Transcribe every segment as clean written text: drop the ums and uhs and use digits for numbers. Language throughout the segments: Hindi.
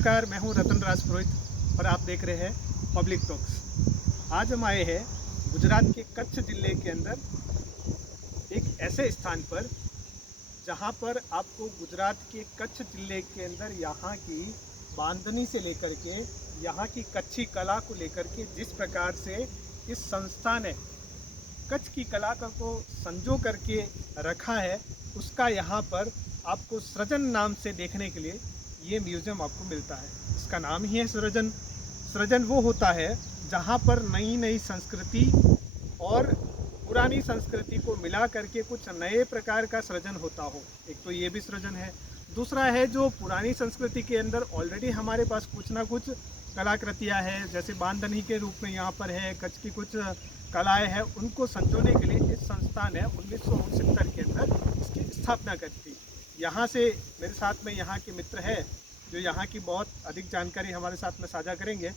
नमस्कार, मैं हूं रतन राज पुरोहित और आप देख रहे हैं पब्लिक टॉक्स। आज हम आए हैं गुजरात के कच्छ जिले के अंदर एक ऐसे स्थान पर जहां पर आपको गुजरात के कच्छ जिले के अंदर यहाँ की बांधनी से लेकर के यहाँ की कच्छी कला को लेकर के जिस प्रकार से इस संस्था ने कच्छ की कला को संजो करके रखा है, उसका यहाँ पर आपको सृजन नाम से देखने के लिए ये म्यूज़ियम आपको मिलता है। इसका नाम ही है सृजन। सृजन वो होता है जहाँ पर नई नई संस्कृति और पुरानी संस्कृति को मिला करके कुछ नए प्रकार का सृजन होता हो। एक तो ये भी सृजन है, दूसरा है जो पुरानी संस्कृति के अंदर ऑलरेडी हमारे पास कुछ ना कुछ कलाकृतियाँ हैं, जैसे बांधनी के रूप में यहाँ पर है, कच्छ की कुछ कलाएँ हैं, उनको संजोने के लिए इस संस्था ने 1969 के अंदर इसकी स्थापना करी थी। यहाँ से मेरे साथ में यहाँ के मित्र है जो यहाँ की बहुत अधिक जानकारी हमारे साथ में साझा करेंगे।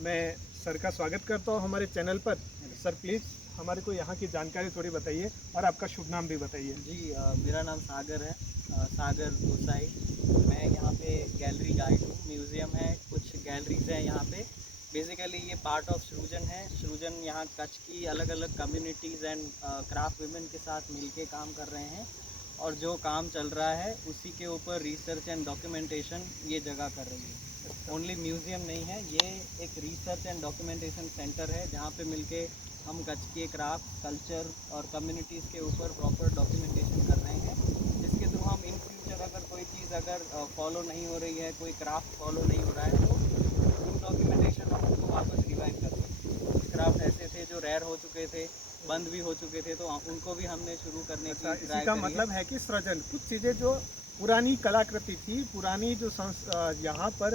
मैं सर का स्वागत करता हूँ हमारे चैनल पर। सर प्लीज़ हमारे को यहाँ की जानकारी थोड़ी बताइए और आपका शुभ नाम भी बताइए। जी मेरा नाम सागर है, सागर गोसाई। मैं यहाँ पे गैलरी गाइड हूँ। म्यूज़ियम है, कुछ गैलरीज हैं यहाँ पे। बेसिकली ये पार्ट ऑफ सृजन है। सृजन यहाँ कच्छ की अलग अलग कम्युनिटीज़ एंड क्राफ्ट वुमेन के साथ मिलके काम कर रहे हैं और जो काम चल रहा है उसी के ऊपर रिसर्च एंड डॉक्यूमेंटेशन ये जगह कर रही है। ओनली म्यूज़ियम नहीं है, ये एक रिसर्च एंड डॉक्यूमेंटेशन सेंटर है जहाँ पे मिलके हम कच्छ के क्राफ्ट, कल्चर और कम्युनिटीज़ के ऊपर प्रॉपर डॉक्यूमेंटेशन कर रहे हैं, जिसके थ्रू हम इन फ्यूचर अगर कोई चीज़ अगर फॉलो नहीं हो रही है, कोई क्राफ्ट फॉलो नहीं हो रहा है, तो उन डॉक्यूमेंटेशन हम उनको वापस रिवाइव कर सकते हैं। कुछ क्राफ्ट ऐसे थे जो रेयर हो चुके थे, बंद भी हो चुके थे, तो उनको भी हमने शुरू करने की इसी ट्राई का करी मतलब है कि सृजन कुछ चीज़ें जो पुरानी कलाकृति थी, पुरानी जो यहाँ पर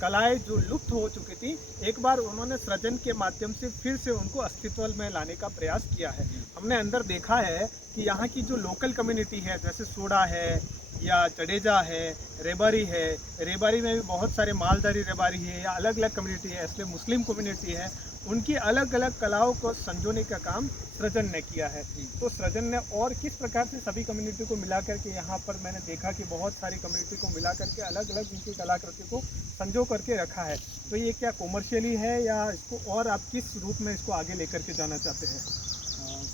कलाएं जो लुप्त हो चुकी थी, एक बार उन्होंने सृजन के माध्यम से फिर से उनको अस्तित्व में लाने का प्रयास किया है। हमने अंदर देखा है कि यहाँ की जो लोकल कम्युनिटी है, जैसे सोडा है या जडेजा है, रेबारी है, रेबारी में भी बहुत सारे मालधारी रेबारी है या अलग अलग कम्युनिटी है, इसलिए मुस्लिम कम्युनिटी है, उनकी अलग अलग कलाओं को संजोने का काम सृजन ने किया है। तो सृजन ने और किस प्रकार से सभी कम्युनिटी को मिला करके यहाँ पर मैंने देखा कि बहुत सारी कम्युनिटी को मिला करके अलग अलग उनकी कलाकृति को संजो करके रखा है। तो ये क्या कॉमर्शियली है या इसको और आप किस रूप में इसको आगे लेकर के जाना चाहते हैं?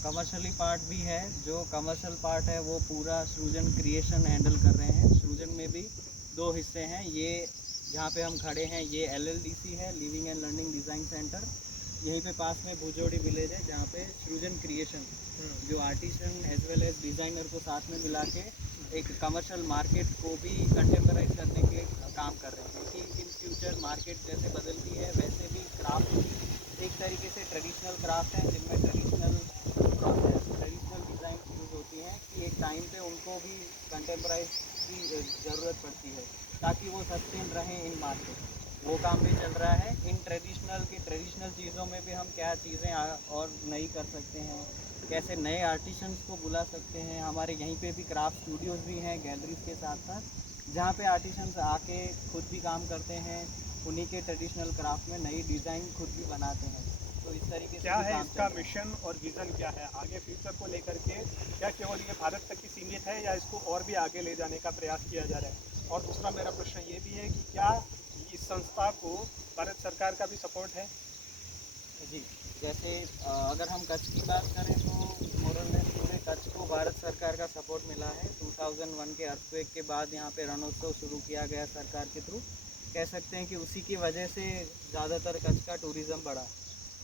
कमर्शियली पार्ट भी है। जो कमर्शियल पार्ट है वो पूरा सृजन क्रिएशन हैंडल कर रहे हैं। सृजन में भी दो हिस्से हैं। ये जहाँ पे हम खड़े हैं ये LLDC है, living and learning design centre. यहीं पे पास में भुजोड़ी विलेज है जहाँ पे सृजन क्रिएशन जो artisan as well as designer को साथ में मिला के एक कमर्शियल मार्केट को भी कंटेम्पराइज करने के काम कर रहे हैं कि इन फ्यूचर मार्केट जैसे बदलती है वैसे भी क्राफ्ट एक तरीके से ट्रेडिशनल क्राफ्ट हैं जिनमें traditional process, traditional design use होती हैं कि एक टाइम पे उनको भी कंटेम्पराइज की ज़रूरत पड़ती है ताकि वो सस्टेन रहें इन मार्केट। वो काम भी चल रहा है। इन ट्रेडिशनल चीज़ों में भी हम क्या चीज़ें और नई कर सकते हैं, कैसे नए आर्टिशंस को बुला सकते हैं। हमारे यहीं पे भी क्राफ्ट स्टूडियोज़ भी हैं गैलरीज के साथ साथ, जहाँ पे आर्टिशंस आके खुद भी काम करते हैं, उन्हीं के ट्रेडिशनल क्राफ्ट में नई डिज़ाइन खुद भी बनाते हैं। तो इस तरीके से क्या भी है काम इसका चल रहा मिशन और विज़न क्या है आगे फ्यूचर को लेकर के? क्या केवल ये भारत तक ही सीमित है या इसको और भी आगे ले जाने का प्रयास किया जा रहा है? और दूसरा मेरा प्रश्न ये भी है कि क्या इस संस्था को भारत सरकार का भी सपोर्ट है? है। जी, जैसे अगर हम कच्छ की बात करें तो मोरलेस पूरे कच्छ को भारत सरकार का सपोर्ट मिला है। 2001 के अर्थक्वेक के बाद यहाँ पे रणोत्सव शुरू किया गया सरकार के थ्रू। कह सकते हैं कि उसी की वजह से ज़्यादातर कच्छ का टूरिज़्म बढ़ा।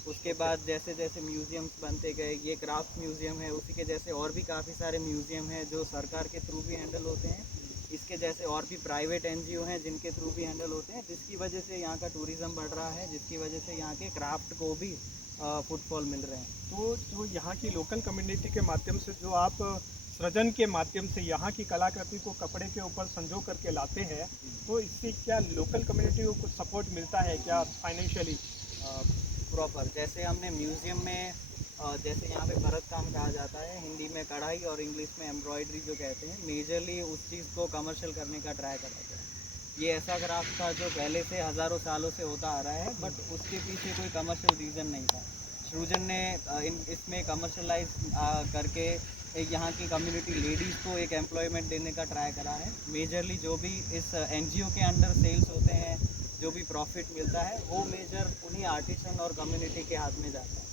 उसके बाद जैसे जैसे म्यूज़ियम्स बनते गए, ये क्राफ्ट म्यूज़ियम है, उसी के जैसे और भी काफ़ी सारे म्यूज़ियम हैं जो सरकार के थ्रू भी हैंडल होते हैं। इसके जैसे और भी प्राइवेट NGO हैं जिनके थ्रू भी हैंडल होते हैं, जिसकी वजह से यहाँ का टूरिज़्म बढ़ रहा है, जिसकी वजह से यहाँ के क्राफ्ट को भी फुटफॉल मिल रहे हैं। तो जो यहाँ की लोकल कम्युनिटी के माध्यम से जो आप सृजन के माध्यम से यहाँ की कलाकृति को कपड़े के ऊपर संजो करके लाते हैं, तो इससे क्या लोकल कम्युनिटी को कुछ सपोर्ट मिलता है क्या फाइनेंशियली? प्रॉपर जैसे हमने म्यूज़ियम में जैसे यहाँ पे भरत काम कहा जाता है, हिंदी में कढ़ाई और इंग्लिश में एम्ब्रॉयडरी जो कहते हैं, मेजरली उस चीज़ को कमर्शियल करने का ट्राई करा गया। ये ऐसा क्राफ्ट था जो पहले से हज़ारों सालों से होता आ रहा है, बट उसके पीछे कोई कमर्शियल रीज़न नहीं था। सृजन ने इसमें कमर्शलाइज करके यहाँ की कम्युनिटी लेडीज़ को एक एम्प्लॉयमेंट देने का ट्राई करा है। मेजरली जो भी इस NGO के अंडर सेल्स होते हैं जो भी प्रॉफिट मिलता है वो मेजर उन्हीं आर्टिसन और कम्युनिटी के हाथ में जाता है।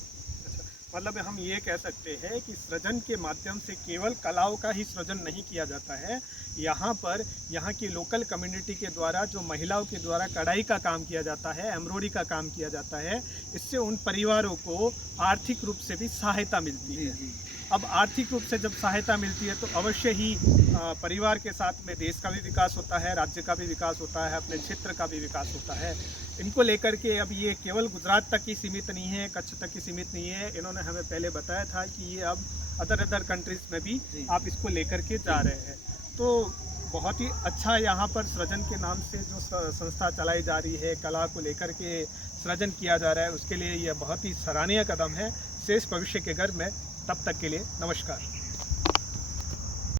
अच्छा, मतलब हम ये कह सकते हैं कि सृजन के माध्यम से केवल कलाओं का ही सृजन नहीं किया जाता है, यहाँ पर यहाँ की लोकल कम्युनिटी के द्वारा जो महिलाओं के द्वारा कढ़ाई का काम किया जाता है, एम्ब्रॉयडरी का काम किया जाता है, इससे उन परिवारों को आर्थिक रूप से भी सहायता मिलती है। अब आर्थिक रूप से जब सहायता मिलती है तो अवश्य ही परिवार के साथ में देश का भी विकास होता है, राज्य का भी विकास होता है, अपने क्षेत्र का भी विकास होता है। इनको लेकर के अब ये केवल गुजरात तक ही सीमित नहीं है, कच्छ तक ही सीमित नहीं है, इन्होंने हमें पहले बताया था कि ये अब अदर कंट्रीज़ में भी आप इसको लेकर के जा रहे हैं। तो बहुत ही अच्छा यहाँ पर सृजन के नाम से जो संस्था चलाई जा रही है, कला को लेकर के सृजन किया जा रहा है, उसके लिए यह बहुत ही सराहनीय कदम है। शेष भविष्य के घर में, तब तक के लिए नमस्कार।